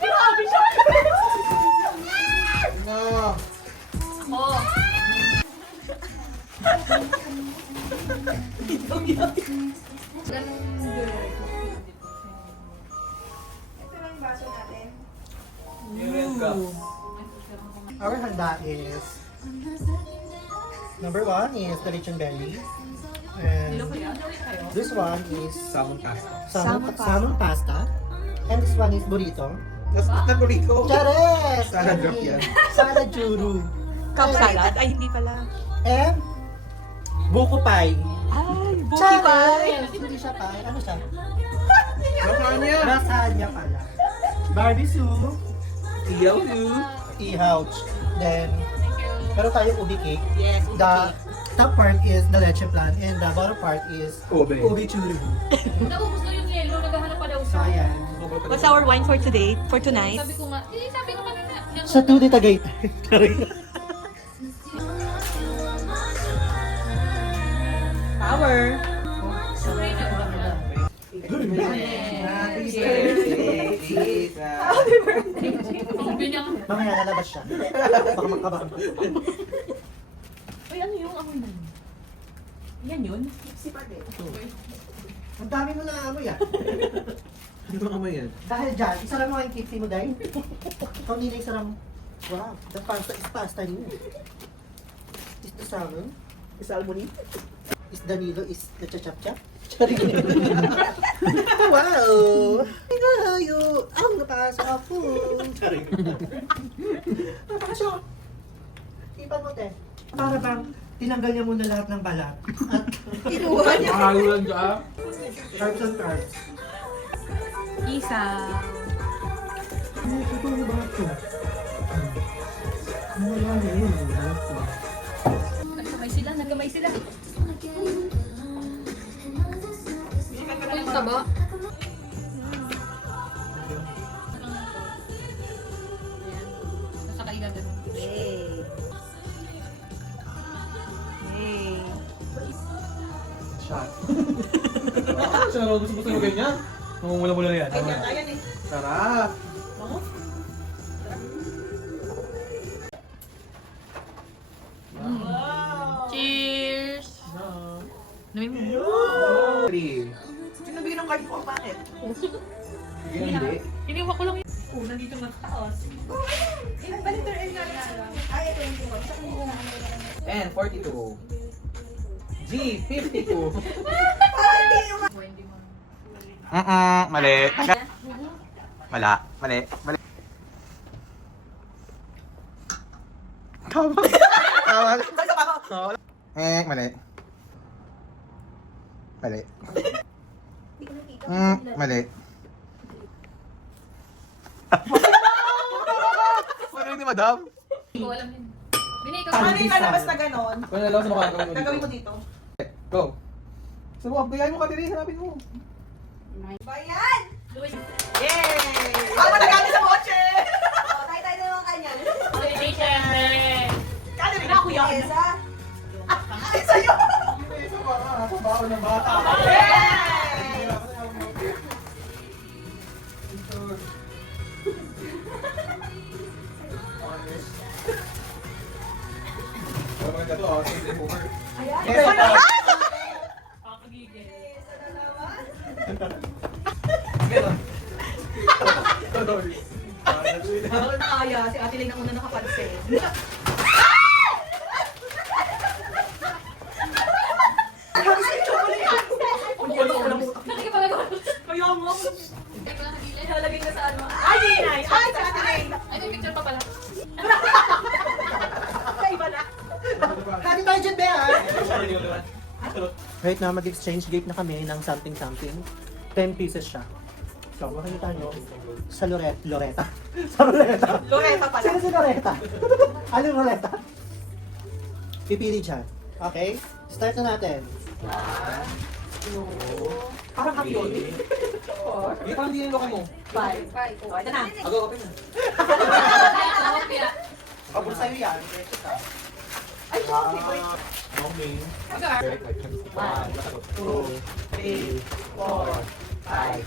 Grabe siya! No. Oh. Ito lang yung baso natin. Our handa is number 1 is the lechon belly. And this one is Salmon pasta. salmon pasta. And this one is burrito. That's not burrito. Chares! Salad wrap yan. Salad churu. Cup salad? Ay, hindi pala. And buko pie. Ay, buki pa. Chares! Hindi siya pie. Ano siya? Lasagna. Lasagna pala. Barbecue. Iyaw. Ihouch. Then, pero tayo ubi cake. Yes, The top part is the leche plan and the bottom part is Ube. ubi churu. Naubos na yung yelo, naghahanap pa daw So, siya. ayan. What's our wine for today? For tonight? Sabi ko nga, sabi ko kanina. Sa Tude Tagaytay. Power. Mamaya lalabas siya. Baka magkabang. Uy, ano yung amoy na yun? Yan yun? Ang dami mo na amoy ah. Ano ba kamay yan? Dahil dyan, isara mo yung kitty mo dahil. Ikaw nila isara mo. Wow, the pasta is pasta niyo. Is the salmon? Is salmoni? Is Danilo? Is the chachap-chap? Wow! Ay, ang napasok ako. Napasok. Ipan mo, te. Para bang tinanggal niya muna lahat ng balat. At Kinuha niya. Pangalulan ka? carbs and carbs. Isa. Ito yung balat ko. Wala na yun, yung balat ko. Nagkamay sila. Uy, yung taba. Nasa kailan din. Hey. Hey. Shot. Siya naman gusto mo ganyan? Mamumula-mula na yan. Ayan eh. Sarap. Cheers! Namin mo. 3. Sino bigyan ng card ko? Bakit? Hindi. Iniwan ko lang yun. Nandito nga taas. Baliter L nga lang. Ay, ito yung ko. Sa kanila na And 42. G, 52. Mali. Mali. Tama. Tama. Mali. Mali. Ano yun ni madam? Hindi ko alam yun. Binay ko. Ano yung lalabas na ganon? Kung nalaw sa mukha, Gagawin mo dito. Go. Subukan, gayahin mo ka diri, hanapin mo. Bayan! Yay! Ako nagkakit sa boche! Tayo na yung kanya. Kano rin ako yan? Isa? Ay, sa'yo! Isa ba? Ako ba ako ng bata? Yay! Maganda to, take over. Ayan. Yes, Isa na- Pakagigil. Isa na naman. Ako na kaya, si Ate Lane ang una nakapansin. Nakikipagagawa. Kaya mo. Hindi ko lang nagilid. Ilalagay na sa ano. Ay, Ninay! Ay, sa Ate Lane! Ay, may picture pa pala. Sa iba na. Hati tayo dyan, Bea! Right now, mag-exchange gift na kami ng something-something. 10 pieces siya. So, makikita nyo, sa Loretta. Sa Loretta. Loretta pala. Sino si Loretta? Anong Loretta? Pipili dyan. Okay? Start na natin. Parang kapyon. Hindi parang hindi yung loka mo. Five. Oh, ito na. Ako, kapin na. Pabor sa'yo yan. Ay, sorry. Okay. Agar. 1, 2, 3, 4, 5.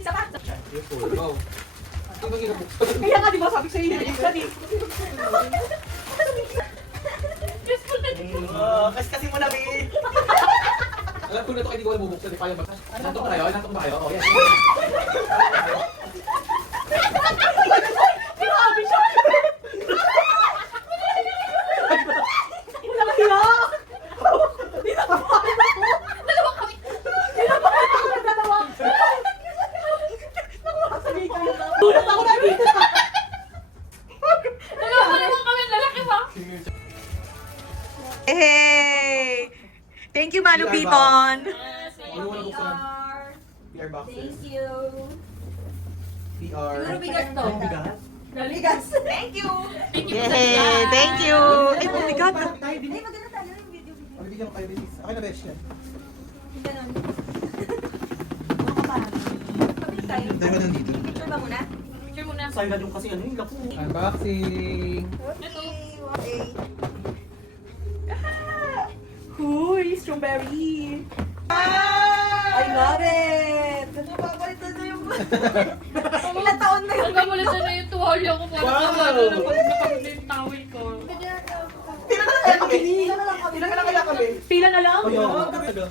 Isa pa. Wow. Ito ba ginabuksan? Kaya nga, di ba sabi sa'yo, hindi ka di. Kasi mo na, babe. Alam ko na ito, hindi ko alam bubuksan. Kaya ba? Nantok na kayo? Nantok na kayo? Oh, yes. Grabe siya! Nakakaya! Tulad ako na dito! Dalawa naman kami, lalaki ba? Hey! Thank you, Manu PR Piton. Ano wala buksan? PR box. Thank you. PR. Siguro bigas to. Bigas? Bigas. Thank you. Yay! Thank you. Ay, bigat. Tayo din. Ay, maganda tayo yung video. Ano bigyan ko kayo, Belis? Ako na, Besh yan. Ganun. Ano ka pa? Pabili tayo. Dalawa nandito. Picture ba muna? Picture muna. Silent yung kasi ano yung lako. Unboxing. Ito. Okay. Huy, strawberry! I love it! Napapalitan na yung... Ilang taon na yun? Ang kamulitan na yung tuwalya ko. Parang Wow! kamalo na pag napagod na yung towel ko. Pila na kaya kami? Pila na kaya kami? Pila na lang? Ayaw. Talaga.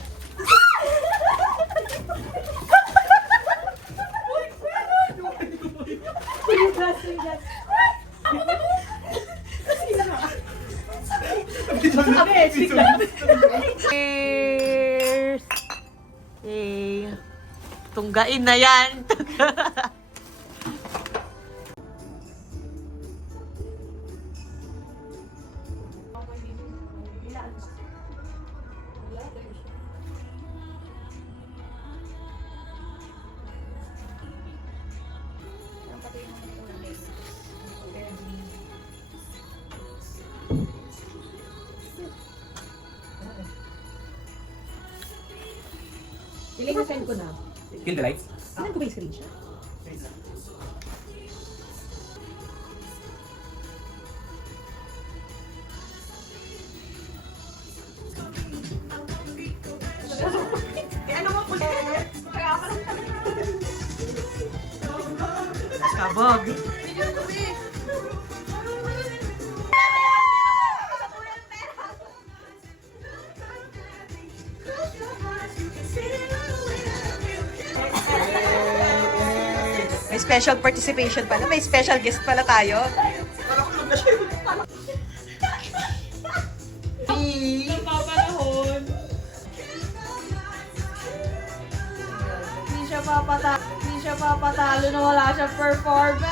Bigas, bigas. Sabi, bigas. Cheers! Hey. Tunggain na yan. Iling na send ko na. Kill the lights. Saan ko ba yung screenshot? Kabog. May special participation pala. May special guest pala tayo. Napapanahon. Hindi siya papatalo na wala siyang performance.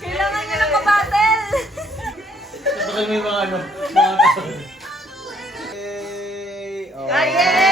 Kailangan niya ng pabattle. Baka may mga ano, mga Yay! Oh. Yay!